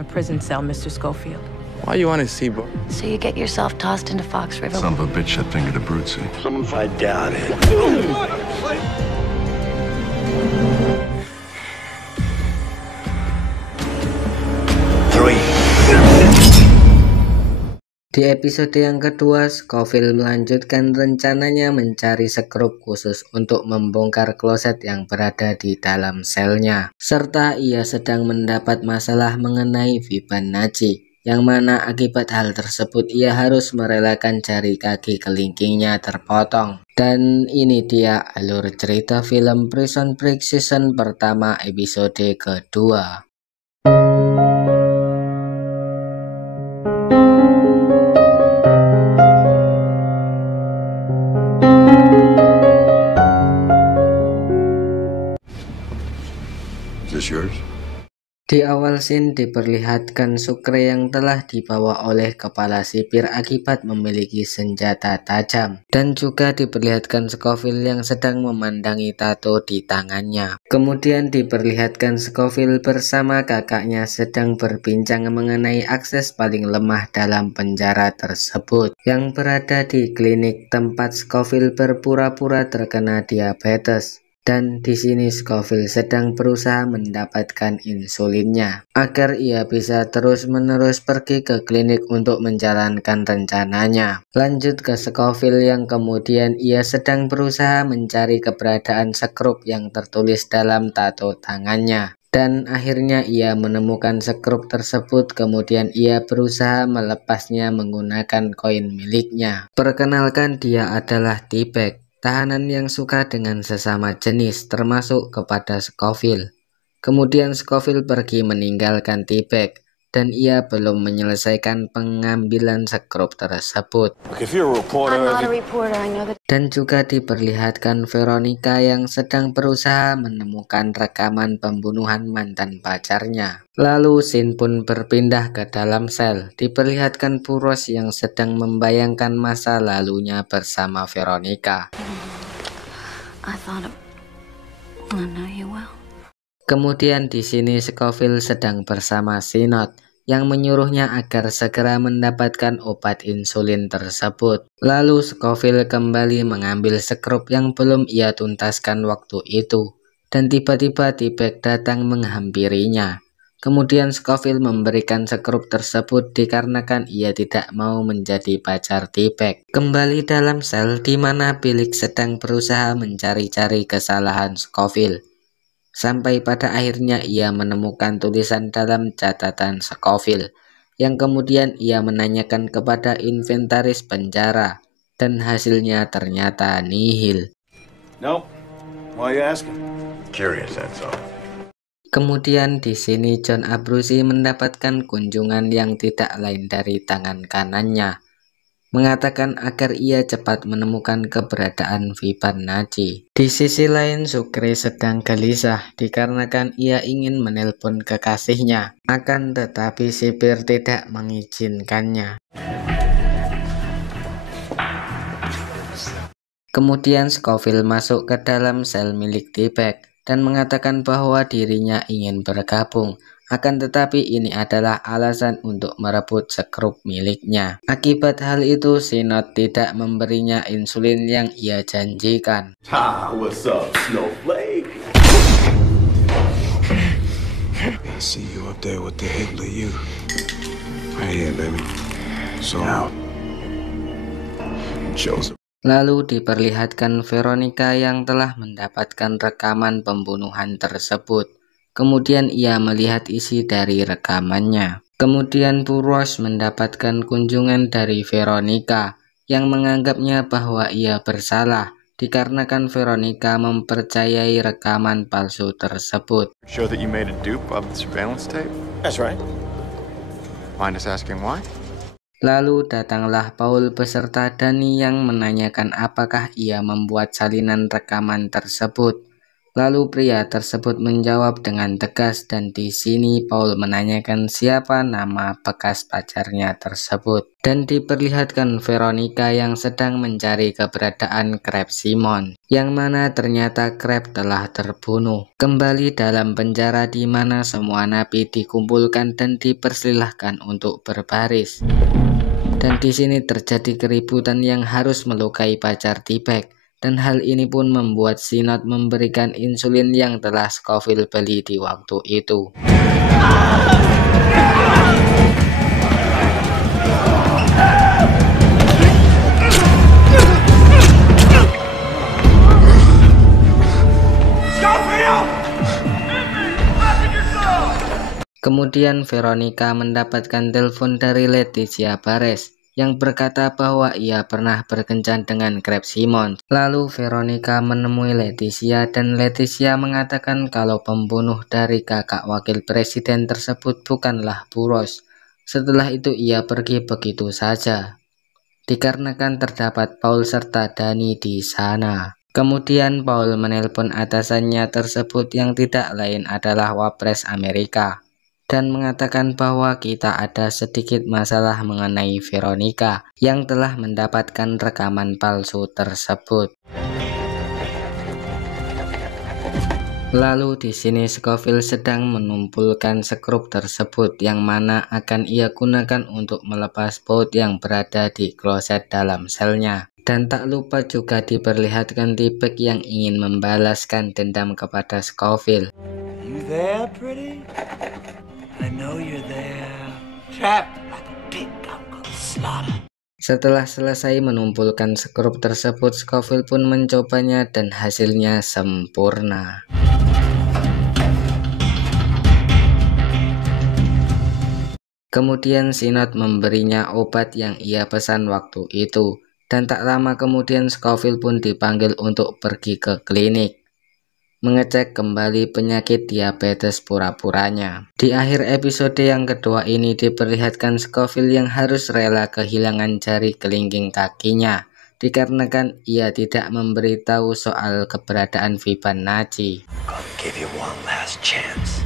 A prison cell, Mr. Schofield. Why you on a seaboard? So you get yourself tossed into Fox River. Son of a bitch that finger to Brucey. Someone fight down it. Di episode yang kedua, Scofield melanjutkan rencananya mencari sekrup khusus untuk membongkar kloset yang berada di dalam selnya. Serta ia sedang mendapat masalah mengenai Fibonacci, yang mana akibat hal tersebut ia harus merelakan jari kaki kelingkingnya terpotong. Dan ini dia alur cerita film Prison Break season pertama episode kedua. Yours? Di awal scene diperlihatkan Sucre yang telah dibawa oleh kepala sipir akibat memiliki senjata tajam, dan juga diperlihatkan Scofield yang sedang memandangi tato di tangannya. Kemudian diperlihatkan Scofield bersama kakaknya sedang berbincang mengenai akses paling lemah dalam penjara tersebut, yang berada di klinik tempat Scofield berpura-pura terkena diabetes. Dan di sini Scofield sedang berusaha mendapatkan insulinnya agar ia bisa terus-menerus pergi ke klinik untuk menjalankan rencananya. Lanjut ke Scofield yang kemudian ia sedang berusaha mencari keberadaan sekrup yang tertulis dalam tato tangannya. Dan akhirnya ia menemukan sekrup tersebut, kemudian ia berusaha melepasnya menggunakan koin miliknya. Perkenalkan, dia adalah T-Bag, tahanan yang suka dengan sesama jenis termasuk kepada Scofield. Kemudian Scofield pergi meninggalkan T-Bag dan ia belum menyelesaikan pengambilan sekrup tersebut. Dan juga diperlihatkan Veronica yang sedang berusaha menemukan rekaman pembunuhan mantan pacarnya. Lalu scene pun berpindah ke dalam sel. Diperlihatkan Burroughs yang sedang membayangkan masa lalunya bersama Veronica. Kemudian di sini Scofield sedang bersama Synod yang menyuruhnya agar segera mendapatkan obat insulin tersebut. Lalu Scofield kembali mengambil sekrup yang belum ia tuntaskan waktu itu, dan tiba-tiba T-Bag datang menghampirinya. Kemudian Scofield memberikan sekrup tersebut dikarenakan ia tidak mau menjadi pacar T-Bag. Kembali dalam sel di mana Billy sedang berusaha mencari-cari kesalahan Scofield. Sampai pada akhirnya ia menemukan tulisan dalam catatan Scofield, yang kemudian ia menanyakan kepada inventaris penjara, dan hasilnya ternyata nihil. No. Why are you asking? Curious, that's all. Kemudian di sini John Abruzzi mendapatkan kunjungan yang tidak lain dari tangan kanannya, mengatakan agar ia cepat menemukan keberadaan Fibonacci. Di sisi lain Sucre sedang gelisah dikarenakan ia ingin menelpon kekasihnya, akan tetapi sipir tidak mengizinkannya. Kemudian Scofield masuk ke dalam sel milik T-Bag dan mengatakan bahwa dirinya ingin bergabung, akan tetapi ini adalah alasan untuk merebut sekrup miliknya. Akibat hal itu, Synod tidak memberinya insulin yang ia janjikan. What's up, Snowflake? I see you up there with the Hitler you. Right here, baby. So out. Joseph. Lalu diperlihatkan Veronica yang telah mendapatkan rekaman pembunuhan tersebut. Kemudian ia melihat isi dari rekamannya. Kemudian Burroughs mendapatkan kunjungan dari Veronica yang menganggapnya bahwa ia bersalah dikarenakan Veronica mempercayai rekaman palsu tersebut. Show that you made a dupe of the surveillance tape? That's right. Mind us asking why? Lalu datanglah Paul beserta Danny yang menanyakan apakah ia membuat salinan rekaman tersebut. Lalu pria tersebut menjawab dengan tegas dan di sini Paul menanyakan siapa nama bekas pacarnya tersebut. Dan diperlihatkan Veronica yang sedang mencari keberadaan Crab Simon, yang mana ternyata Crab telah terbunuh. Kembali dalam penjara di mana semua napi dikumpulkan dan dipersilahkan untuk berbaris. Dan di sini terjadi keributan yang harus melukai pacar T-Bag. Dan hal ini pun membuat Synod memberikan insulin yang telah Scofield beli di waktu itu. Kemudian Veronica mendapatkan telepon dari Leticia Bares yang berkata bahwa ia pernah berkencan dengan Crab Simon. Lalu Veronica menemui Leticia dan Leticia mengatakan kalau pembunuh dari kakak wakil presiden tersebut bukanlah Burroughs. Setelah itu ia pergi begitu saja, dikarenakan terdapat Paul serta Danny di sana. Kemudian Paul menelpon atasannya tersebut yang tidak lain adalah Wapres Amerika, dan mengatakan bahwa kita ada sedikit masalah mengenai Veronica yang telah mendapatkan rekaman palsu tersebut. Lalu di sini Scofield sedang menumpulkan skrup tersebut yang mana akan ia gunakan untuk melepas baut yang berada di kloset dalam selnya. Dan tak lupa juga diperlihatkan T-Bag yang ingin membalaskan dendam kepada Scofield. You there, pretty? I know you're there. Trapped like a big Uncle Slaughter. Setelah selesai menumpulkan skrup tersebut, Scofield pun mencobanya dan hasilnya sempurna. Kemudian Synod memberinya obat yang ia pesan waktu itu. Dan tak lama kemudian Scofield pun dipanggil untuk pergi ke klinik, mengecek kembali penyakit diabetes pura-puranya. Di akhir episode yang kedua ini diperlihatkan Scofield yang harus rela kehilangan jari kelingking kakinya, dikarenakan ia tidak memberitahu soal keberadaan Fibonacci. Give you one last chance.